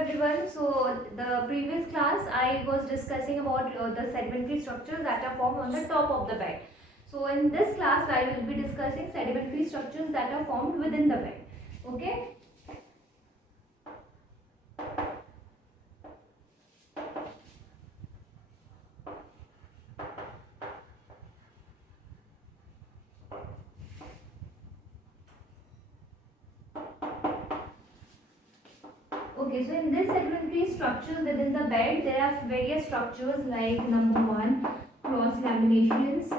everyone. So the previous class I was discussing about the sedimentary structures that are formed on the top of the bed. So in this class I will be discussing sedimentary structures that are formed within the bed. Okay. Okay, so in this sedimentary structures within the bed, there are various structures like number one, cross laminations.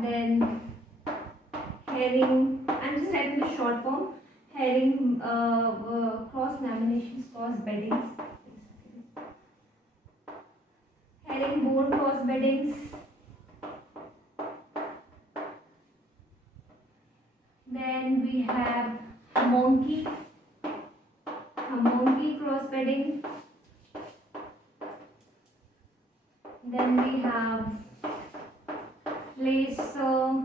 Then herring, I'm just writing the short form, herring, cross laminations, cross beddings. Herringbone cross beddings. Then we have monkey cross bedding. Then we have flacer,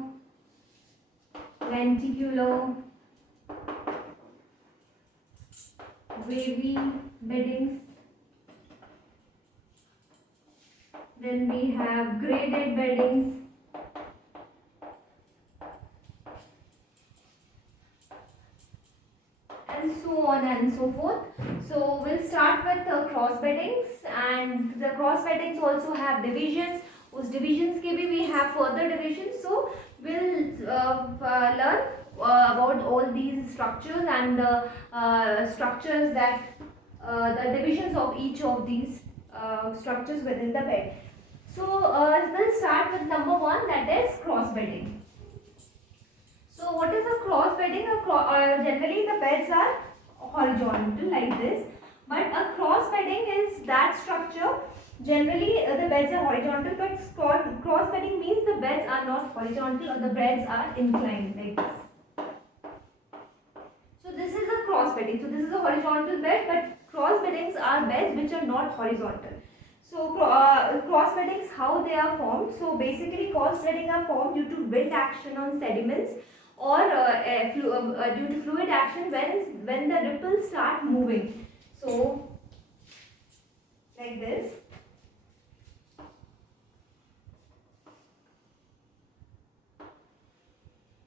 lenticular, wavy beddings. Then we have graded beddings. And so on and so forth. So we'll start with the cross beddings, and the cross beddings also have divisions. Us divisions के भी we have further divisions. So we'll learn about all these structures and the structures that the divisions of each of these structures within the bed. So we'll start with number one, that is cross bedding. So what is a cross bedding? Generally the beds are horizontal like this, but a cross bedding is that structure. Generally the beds are horizontal, but cross bedding means the beds are not horizontal or the beds are inclined like this. So this is a cross bedding. So this is a horizontal bed, but cross beddings are beds which are not horizontal. So cross beddings, how they are formed? So basically cross bedding are formed due to wind action on sediments, or due to fluid action when the ripples start moving. So like this.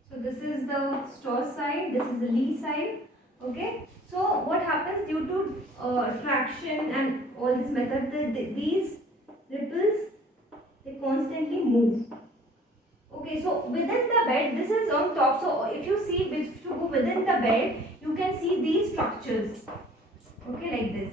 So this is the straw side, this is the lee side. Okay. So what happens due to traction and all this method, these ripples, they constantly move. Okay, so within the bed, this is on top. So if you see, if you go within the bed, you can see these structures. Okay, like this.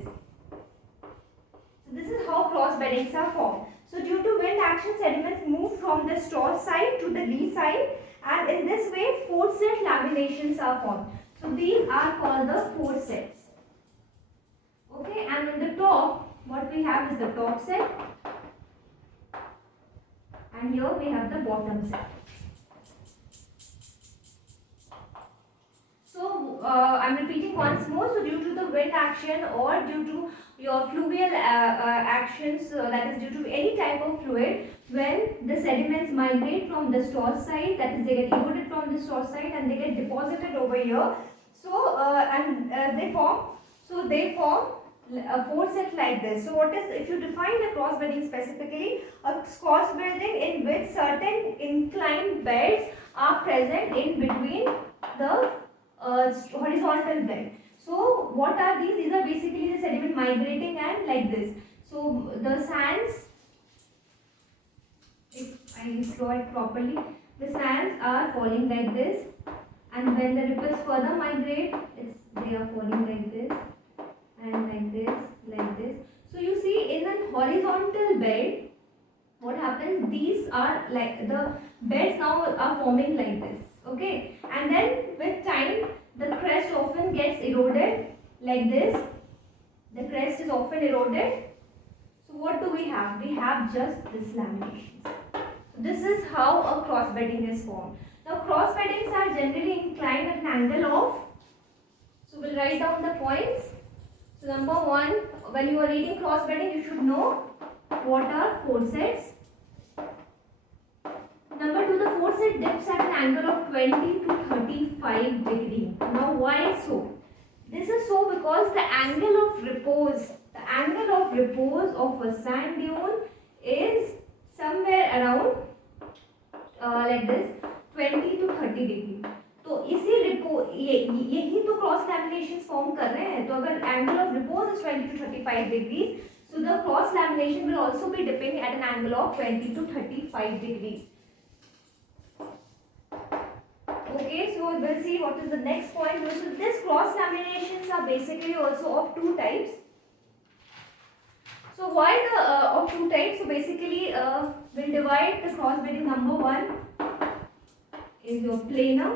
So this is how cross beddings are formed. So due to wind action, sediments move from the straw side to the lee side, and in this way, four-set laminations are formed. So these are called the four sets. Okay, and in the top, what we have is the top set. And here we have the bottom set. So I am repeating once more. So due to the wind action or due to your fluvial actions, that is due to any type of fluid, when the sediments migrate from the straw side, that is they get eroded from the straw side and they get deposited over here. So they form a four set like this. So what is, if you define the cross bedding specifically, a cross bedding in which certain inclined beds are present in between the horizontal bed. So what are these? These are basically the sediment migrating and like this. So the sands, if I draw it properly, the sands are falling like this, and when the ripples further migrate, they are falling like this and like this, like this. So you see, in a horizontal bed, what happens? These are like the beds now are forming like this. Okay, and then with time, the crest often gets eroded like this. The crest is often eroded. So what do we have? We have just this laminations. This is how a cross bedding is formed. Now cross beddings are generally inclined at an angle of. So we'll write down the points. So number one, when you are reading cross bedding, you should know what are four sets. Number two, the four set dips at an angle of 20 to 30 35 degree. Now why so? This is so because the angle of repose of a sand dune is somewhere around like this 20 to 30 degree. तो इसी यही तो cross lamination form कर रहे हैं. तो अगर angle of repose is 20 to 35 degrees, so the cross lamination will also be dipping at an angle of 20 to 35 degrees. Okay, so we'll see what is the next point. So this cross laminations are basically also of two types. So why the of two types? So basically we'll divide the cross bedding. Number one is your planar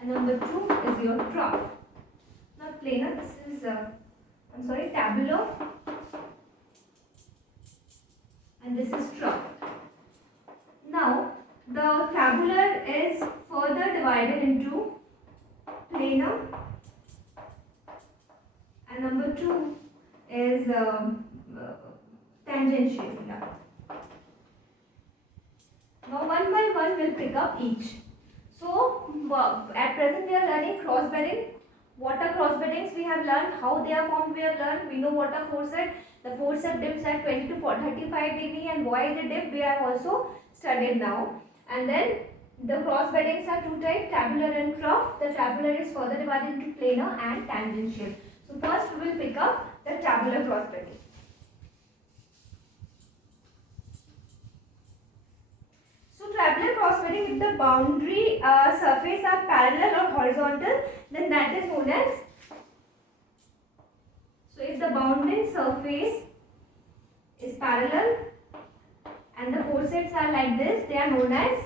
and number two is your trough. Not planar, this is tabular, and this is trough. Now the tabular is further divided into planar and number two is tangential. Now one by one we'll pick up each. So at present we are learning cross bedding. What are cross beddings? We have learned how they are formed. We have learned. We know what are forceps. The forceps dips at 20 to 35 degree, and why they dip we have also studied now. And then the cross beddings are two types: tabular and trough. The tabular is further divided into planar and tangential. So first we will pick up the tabular cross bedding. Tabular cross bedding, if the boundary surface are parallel or horizontal, then that is known as. So if the boundary surface is parallel and the forceps are like this, they are known as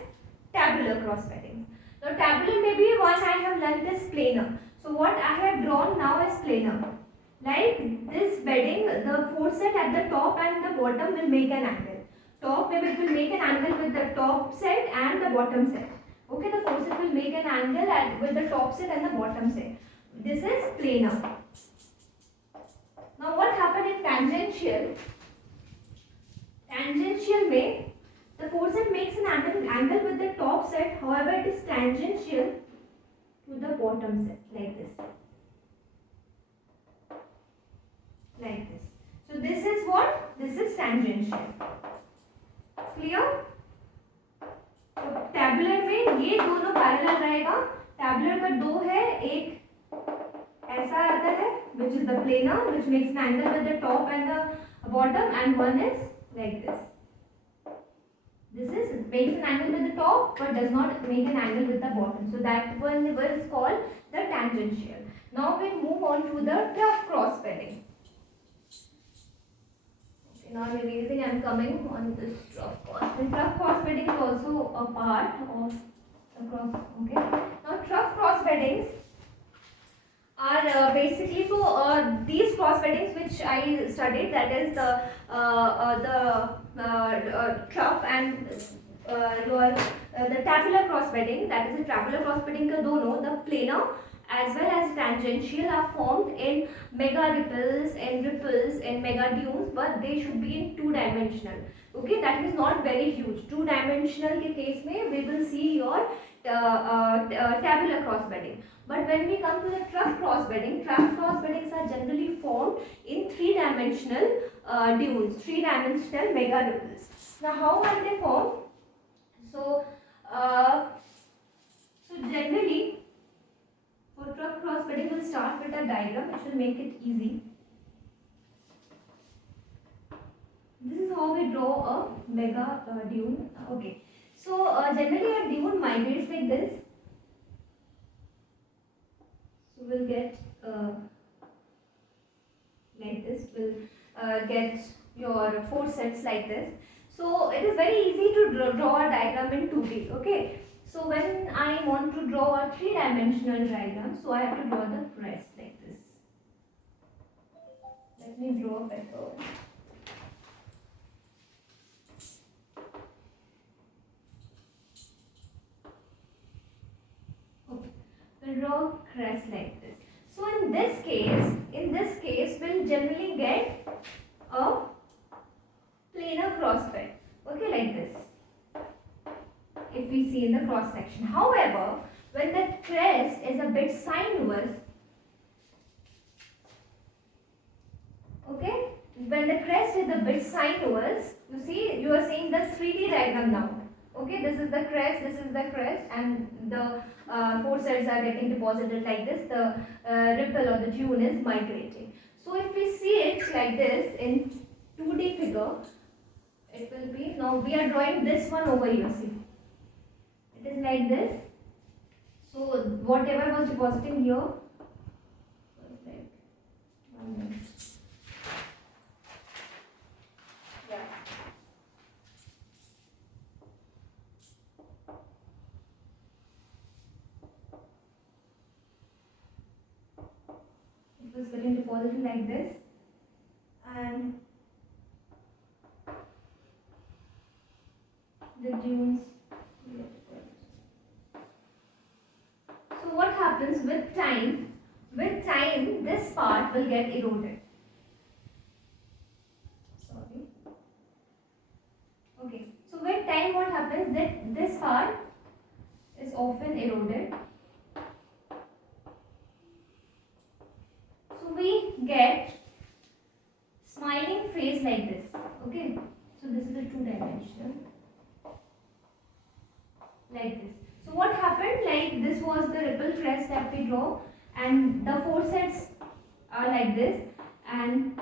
tabular cross bedding. Now tabular may be one I have learnt is planar. So what I have drawn now is planar. Like this bedding, the forceps at the top and the bottom will make an angle. Top maybe it will make an angle with the top set and the bottom set. Okay, the forceps will make an angle with the top set and the bottom set. This is planar. Now what happened in tangential? Tangential may the forceps makes an angle with the top set. However, it is tangential to the bottom set like this. Like this. So this is what? This is tangential. Clear? तो tabular में ये दोनों parallel रहेगा. Tabular का दो है, एक ऐसा आता है which is the planar which makes an angle with the top and the bottom, and one is like this. This is makes an angle with the top but does not make an angle with the bottom. So that one is called the tangential. Now we move on to the trough cross bedding. Now I'm erasing and coming on this trough cross. The trough cross bedding is also a part of the cross. Okay. Now trough cross beddings are basically these cross beddings which I studied, that is the trough and the tabular cross bedding, that is the tabular cross bedding ka dono, the planar as well as tangential are formed in mega ripples and mega dunes, but they should be in two-dimensional. Okay, that is not very huge. Two-dimensional ke case mein we will see your tabular cross bedding. But when we come to the trough cross beddings are generally formed in three-dimensional dunes, three-dimensional mega ripples. Now, how are they formed? So generally, for trough cross bedding, we'll start with a diagram which will make it easy. This is how we draw a mega dune. Okay. So generally a dune migrates like this. So we'll get like this. We'll get your four sets like this. So it is very easy to draw a diagram in 2D. Okay. So when I want to draw a three-dimensional diagram, so I have to draw the crest like this. Let me draw better. Okay, we'll draw crest like this. So in this case, we'll generally get a planar cross bed. Okay, like this. If we see in the cross section. However, when the crest is a bit sinuous, okay, when the crest is a bit sinuous, you see, you are seeing the 3D diagram now. Okay, this is the crest, and the forceps are getting deposited like this. The ripple or the dune is migrating. So if we see it like this in 2D figure, it will be, now we are drawing this one over here, see. It is like this. So whatever was depositing here was like 1 minute. Yeah. It was getting deposited like this, and the dunes. So what happens with time? With time, this part will get eroded. Sorry. Okay. So with time, what happens? That this part is often eroded. So we get smiling face like this. Okay. So this is a two-dimensional. Like this. So what happened? Like this was the ripple crest that we draw, and the forceps are like this, and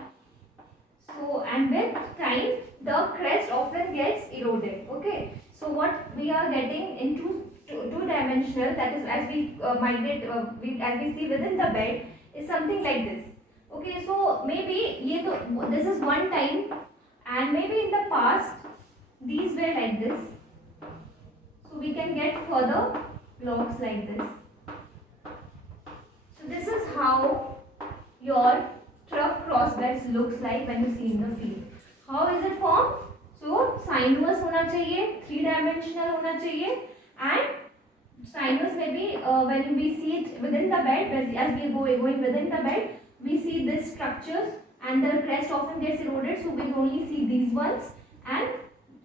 so, and with time the crest often gets eroded. Okay. So what we are getting into two-dimensional, that is as we migrate, as we see within the bed, is something like this. Okay. So maybe this is one time, and maybe in the past these were like this. So we can get further blocks like this. So this is how your trough crossbeds looks like when you see in the field. How is it formed? So sinuous होना चाहिए, 3-dimensional होना चाहिए, and sinuous maybe when we see it within the bed, as we are going within the bed, we see this structures, and the crest often gets eroded, so we only see these ones. And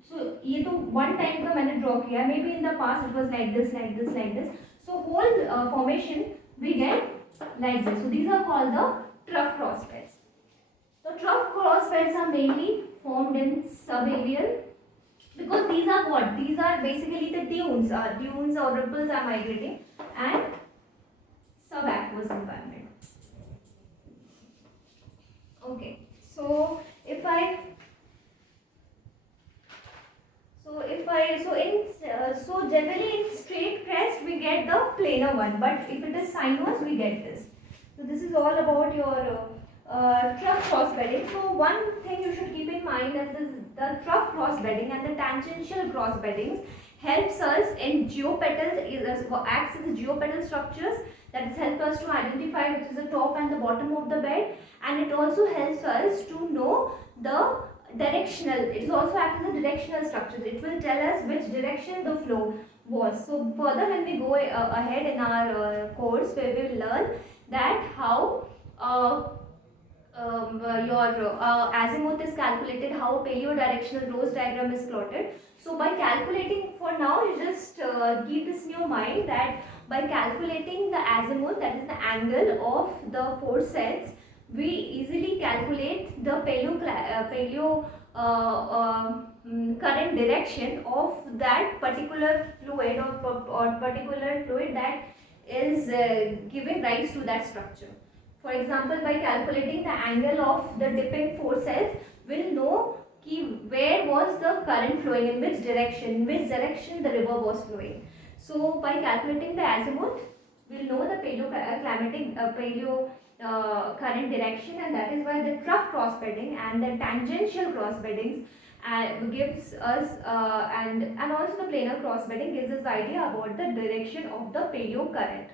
so ये तो one time का मैंने draw किया, maybe in the past it was like this, like this, like this. So whole formation we get like this. So these are called the trough crossbeds. So trough crossbeds are mainly formed in subaerial, because these are what? These are basically the dunes. Dunes or ripples are migrating, and subaqueous environment. Okay. So if I so generally in straight crest we get the planar one, but if it is sinuous we get this. So this is all about your trough cross bedding. So one thing you should keep in mind is the trough cross bedding and the tangential cross beddings helps us in geopedal, acts as geopedal structures that help us to identify which is the top and the bottom of the bed, and it also helps us to know the directional. It is also act as a directional structure. It will tell us which direction the flow was. So further when we go ahead in our course, we will learn that how your azimuth is calculated, how a paleo-directional rose diagram is plotted. So by calculating, for now you just keep this in your mind that by calculating the azimuth, that is the angle of the forceps, we easily calculate the current direction of that particular fluid or particular fluid that is giving rise to that structure. For example, by calculating the angle of the dipping forceps, we'll know where was the current flowing, in which direction the river was flowing. So by calculating the azimuth, we'll know the paleo current direction, and that is why the trough cross bedding and the tangential cross beddings gives us and also the planar cross bedding gives us the idea about the direction of the paleo current.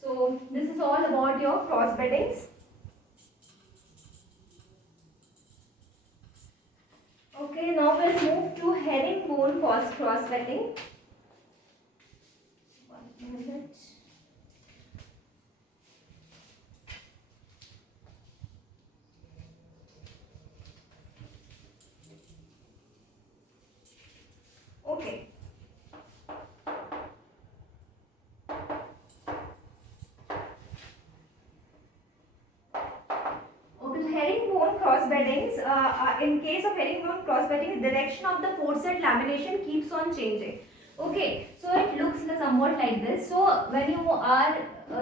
So this is all about your cross beddings. Okay, now we'll move to herringbone cross bedding. 1 minute. Okay. cross beddings, in case of herringbone cross bedding, the direction of the four-set lamination keeps on changing. Okay, so it looks somewhat like this. So when you are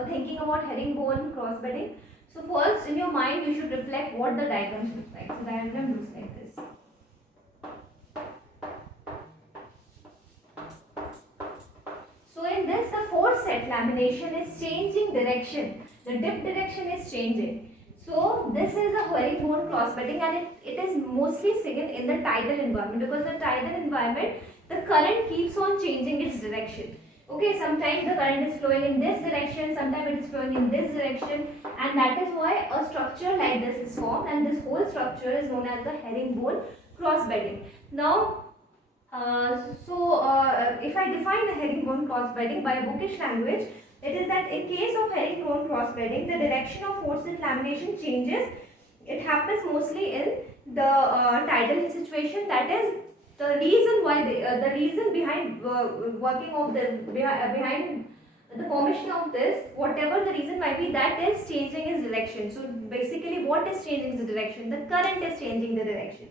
thinking about herringbone cross bedding, so first in your mind you should reflect what the diagrams look like. So diagram looks like this. So in this, the four-set lamination is changing direction. The dip direction is changing. So this is a herringbone cross bedding, and it is mostly seen in the tidal environment, because the tidal environment, the current keeps on changing its direction. Okay, sometimes the current is flowing in this direction, sometimes it is flowing in this direction, and that is why a structure like this is formed, and this whole structure is known as the herringbone cross bedding. Now, if I define the herringbone cross bedding by a bookish language, it is that in case of herringbone cross bedding, the direction of four-set lamination changes. It happens mostly in the tidal situation. That is the reason why the reason behind working of the behind the formation of this, whatever the reason might be, that is changing its direction. So basically, what is changing the direction? The current is changing the direction.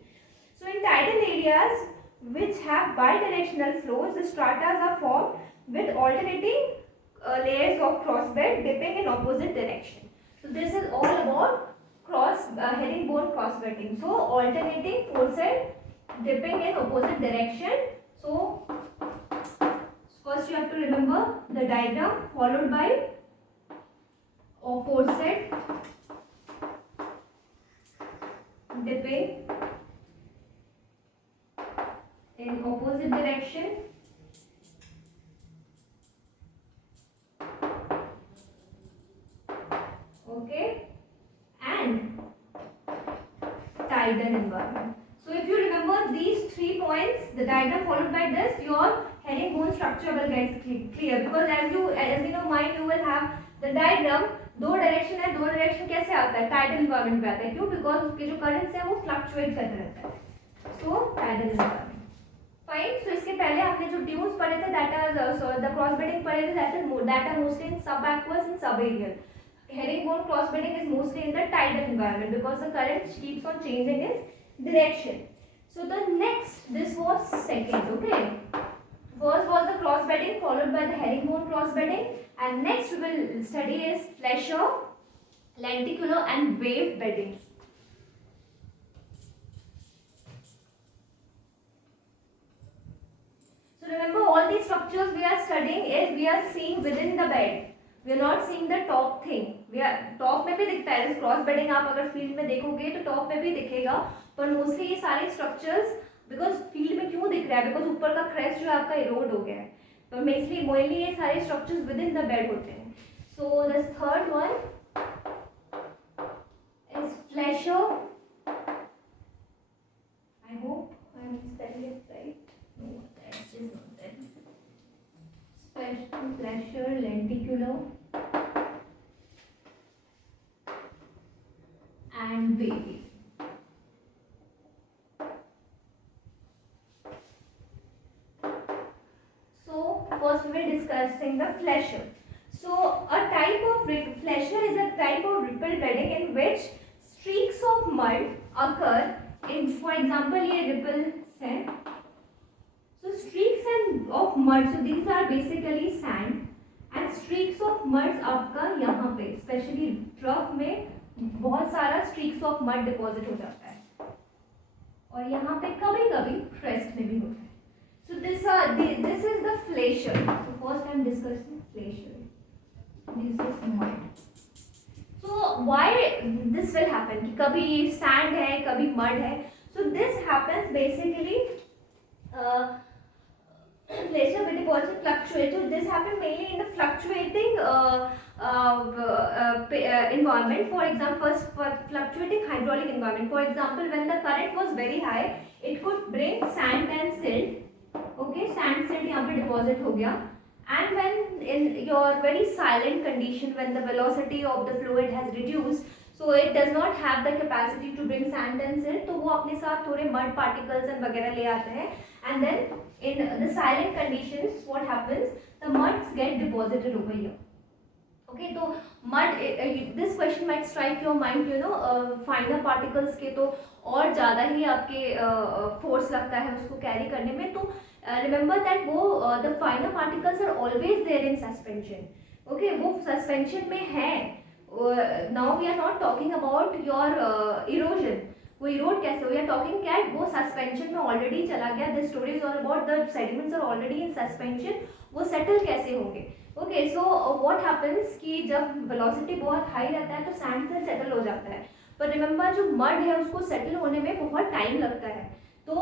So in tidal areas which have bidirectional flows, the stratas are formed with alternating layers of crossbed dipping in opposite direction. So this is all about herringbone cross bedding. So alternating four-set dipping in opposite direction. So first you have to remember the diagram followed by four-set dipping in opposite direction. Okay, and tidal environment. So if you remember these 3 points, the diagram followed by this, your herringbone structure will get clear, because as in your mind you will have the diagram. दो direction है, दो direction कैसे आता है? Tidal environment में आता है. क्यों? बिकॉज उसके जो करंट्स है वो फ्लक्चुएट करते रहता है. सो टाइडल एनवायरनमेंट. फाइन. सो इसके पहले आपने जो ड्यूज पढ़े थे, द क्रॉस बेडिंग पढ़े थे, that are mostly in subaqueous and subaerial. Herringbone cross bedding is mostly in the tidal environment because the current keeps on changing its direction. So the next, this was second, okay. First was the cross bedding followed by the herringbone cross bedding, and next we will study is flesher, lenticular and wave beddings. So remember, all these structures we are studying is we are seeing within the bed. We are not seeing the top thing. We are top में भी दिखता है. Cross bedding आप अगर field में देखोगे तो top में भी दिखेगा, पर मोस्टली ये सारे स्ट्रक्चर्स बिकॉज फील्ड में क्यों दिख रहा है? बिकॉज ऊपर का क्रेस्ट जो आपका इरोड हो गया है, तो मोस्टली ये सारे structures with in the bed होते हैं. So the third one is flaser. I hope I am spelling it right. No, that is not that. Flesher, lenticular and wavy. So first we will discussing the flesher. So a type of flesher is a type of ripple bedding in which streaks of mud occur in, for example, ये ripples हैं. So streaks of mud, so these are basically sand, and streaks of mud आपका यहाँ पे specially trough में बहुत सारा streaks of mud deposit हो जाता है, और यहाँ पे कभी कभी क्रेस्ट में भी होता है. So this is the flesher. So first I am discussing flesher. This is mud. So why this will happen कि कभी sand है कभी mud है? So this happens basically flesher will deposit fluctuate. So this happens mainly in the fluctuating environment. For example, first for fluctuating hydraulic environment. For example, when the current was very high, it could bring sand and silt. Okay, sand silt यहाँ पे deposit हो गया. And when in your very silent condition, when the velocity of the fluid has reduced, so it does not have the capacity to bring sand and silt, तो वो अपने साथ थोड़े mud particles and वगैरह ले आते हैं. And then in the silent conditions, what happens? The muds get deposited over here. Okay तो mud, this question might strike your mind, finer particles के तो और ज़्यादा ही आपके फोर्स लगता है उसको कैरी करने में, तो रिमेंबर दैट वो the finer particles are always there in suspension, okay वो सस्पेंशन में है। Now we are not talking about your erosion, वो इरोड कैसे हो, वी आर टॉकिंग क्या, वो सस्पेंशन में ऑलरेडी चला गया, this story is all about the sediments are already in suspension, वो सेटल कैसे होंगे। ओके सो व्हाट हैपेंस कि जब वेलोसिटी बहुत हाई रहता है तो सैंड से सेटल हो जाता है, पर रिमेंबर जो मड है उसको सेटल होने में बहुत टाइम लगता है। तो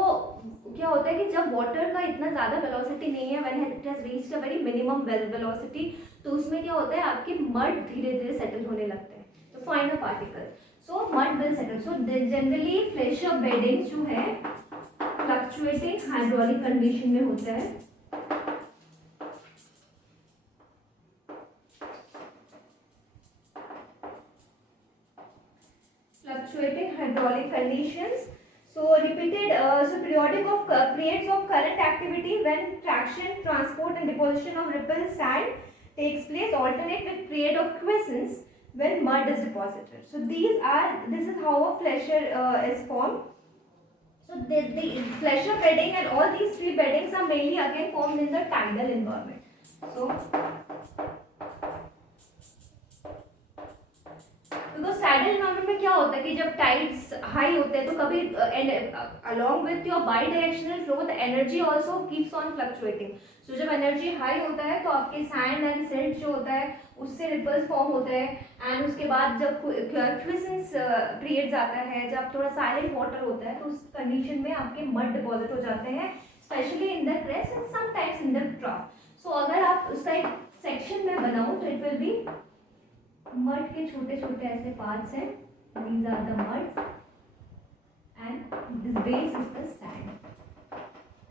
क्या होता है कि जब वाटर का इतना ज़्यादा वेलोसिटी नहीं है, when it has reached a very minimum velocity, तो उसमें क्या होता है आपके मड धीरे धीरे सेटल होने लगते हैं, तो finer particle, so mud will settle. So generally flaser bedding जो है फ्लक्चुएटिंग हाइड्रोलिक कंडीशन में होता है, fluctuating hydraulic conditions. So repeated, so periodic of periods of current activity when traction, transport and deposition of ripple sand takes place, alternate with period of quiescence when mud is deposited. So this is how a flesher is formed. So the flesher bedding and all these three beddings are mainly again formed in the tidal environment. So because tidal environment में क्या होता है कि जब tides high होते हैं तो कभी along with your bidirectional flow the energy also keeps on fluctuating. So जब एनर्जी हाई होता है तो आपके सैंड एंड सिल्ट जो होता है उससे रिपल्स फॉर्म होते हैं, एंड उसके बाद जब क्विसेंस पीरियड्स आता है, जब थोड़ा साइलेंट वाटर होता है, तो उस कंडीशन में आपके मड डिपॉजिट हो जाते हैं, specially in the crest and sometimes in the trough. So अगर आप उसका एक सेक्शन में बनाऊं तो इट विल बी मड के छोटे छोटे ऐसे पार्ट्स हैं, these are the mud and this base is the sand.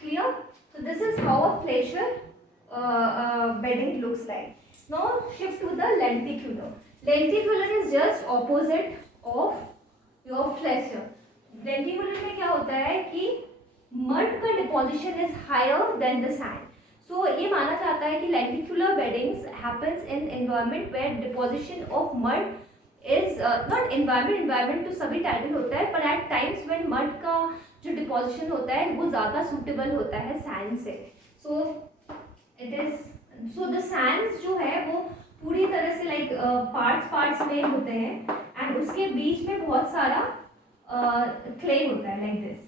Clear? So this is how a flesher bedding looks like. Now shift to the lenticular. Lenticular is just opposite of your flesher. Lenticular में क्या होता है कि mud का deposition is higher than the sand. So ये माना जाता है कि lenticular beddings happens in environment where deposition of mud is not environment तो सभी tidal होता है, पर at times when mud का जो deposition होता है वो ज़्यादा suitable होता है sand से। So it is, so the sands जो है वो पूरी तरह से like parts में होते हैं, and उसके बीच में बहुत सारा clay होता है like this.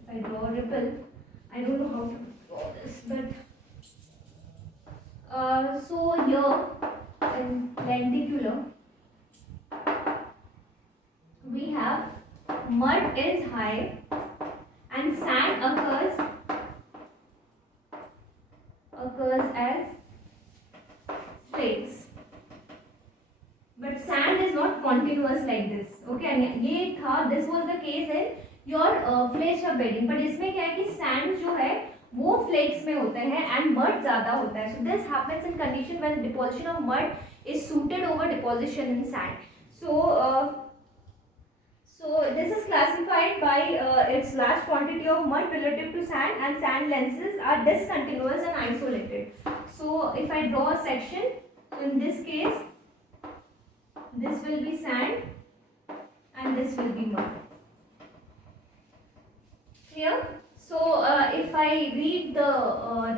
If I draw a ripple, I don't know how to draw this, but so here in lenticular we have mud is high and sand occurs as flakes, but sand is not continuous like this. Okay, and ये था, this was the case in your flesher bedding, but इसमें क्या है कि sand जो है वो flex में होते हैं एंड मड ज्यादा होता है। So this happens in condition when deposition of mud is suited over deposition in sand. So this is classified by its large quantity of mud relative to sand, and sand lenses are discontinuous and isolated. So if I draw a section, in this case this will be sand and this will be mud. Clear? So if I read the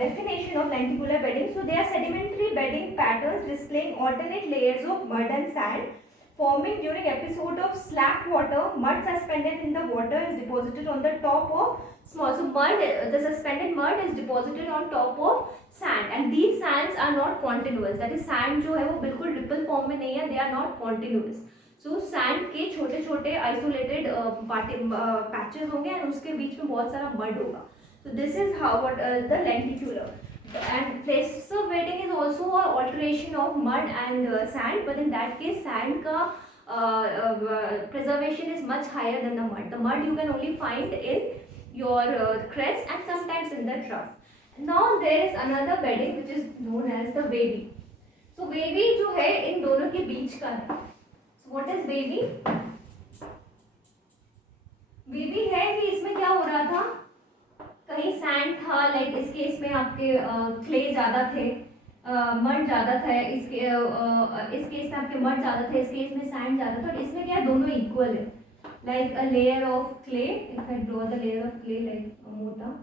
definition of lenticular bedding, so they are sedimentary bedding patterns displaying alternate layers of mud and sand forming during episode of slack water. Mud suspended in the water is deposited on the top of small, so mud, the suspended mud is deposited on top of sand, and these sands are not continuous, that is sand जो है वो बिल्कुल ripple form में नहीं है, they are not continuous. So sand के छोटे छोटे आइसोलेटेड पैचेस होंगे एंड उसके बीच में बहुत सारा मड होगा. So this is how the लेंटिक्यूलर and flesher bedding is also a alteration of mud and sand, but in that case sand ka preservation is much higher than the mud. The mud you can only find in your crest and sometimes in the trough. Now there is another bedding which is known as the wavy. So wavy जो है इन दोनों के बीच का है. So what is wavy? wavy है कि इसमें क्या हो रहा था, कहीं सैंड था, लाइक इस केस में आपके क्ले ज़्यादा थे मड ज़्यादा था, इस केस में आपके मड ज़्यादा था, इस केस में सैंड ज़्यादा था, और इसमें क्या है, दोनों इक्वल है. Like a layer of clay, if I draw the layer of clay like मोटा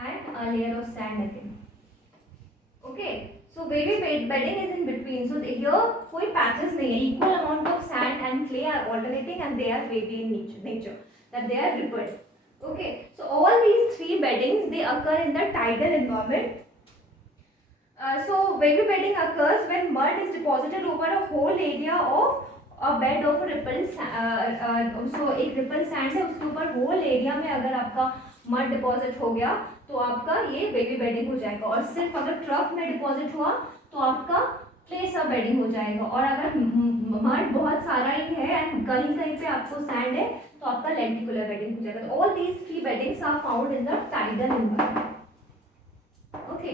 and a layer of sand again. Okay, so wavy bedding is in between. So here कोई patches नहीं है. Equal amount of sand and clay are alternating and they are wavy in nature. That they are rippled. Okay, so all these three beddings they occur in the tidal environment. So wavy bedding occurs when mud is deposited over a whole area of a bed of a rippled so एक rippled sand है, उसके ऊपर whole area में अगर आपका mud deposit हो गया तो आपका ये वेवी बेडिंग हो जाएगा. और सिर्फ अगर ट्रफ में डिपॉजिट हुआ तो आपका क्ले सा बेडिंग हो जाएगा. और अगर मड बहुत सारा ही है एंड कहीं कहीं पे आपको सैंड है तो आपका लेंटिकुलर बेडिंग हो जाएगा. All these three beddings are found in the tidal environment. Okay,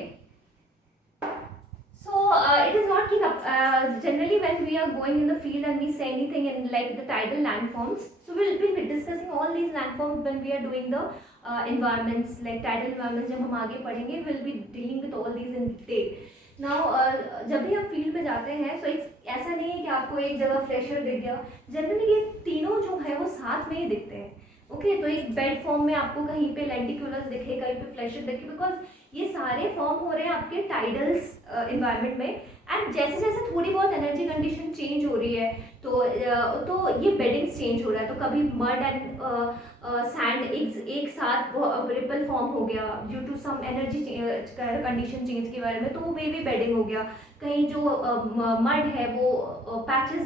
so it is not generally when we are going in the field and we say anything in like the tidal landforms, so we'll be discussing all these landforms when we are doing the environments like tidal environments. जब हम आगे पढ़ेंगे we'll be dealing with all these in detail. Now जब भी हम field में जाते हैं so ऐसा नहीं है कि आपको एक जगह फ्लेशर दिख गया. जनरली ये तीनों जो है वो साथ में ही दिखते हैं. ओके, तो एक बेड फॉर्म में आपको कहीं पे लेंटिकुलस दिखे, कहीं पे फ्लेशर दिखे, बिकॉज ये सारे फॉर्म हो रहे हैं आपके टाइडल्स इन्वायरमेंट में. एंड जैसे जैसे थोड़ी बहुत एनर्जी कंडीशन चेंज हो रही है तो ये बेडिंग्स चेंज हो रहा है. तो कभी मड एंड सैंड एक साथ रिपल फॉर्म हो गया due to some energy condition change के बारे में, तो वो वेवी बेडिंग हो गया. कहीं जो मड है वो पैचेस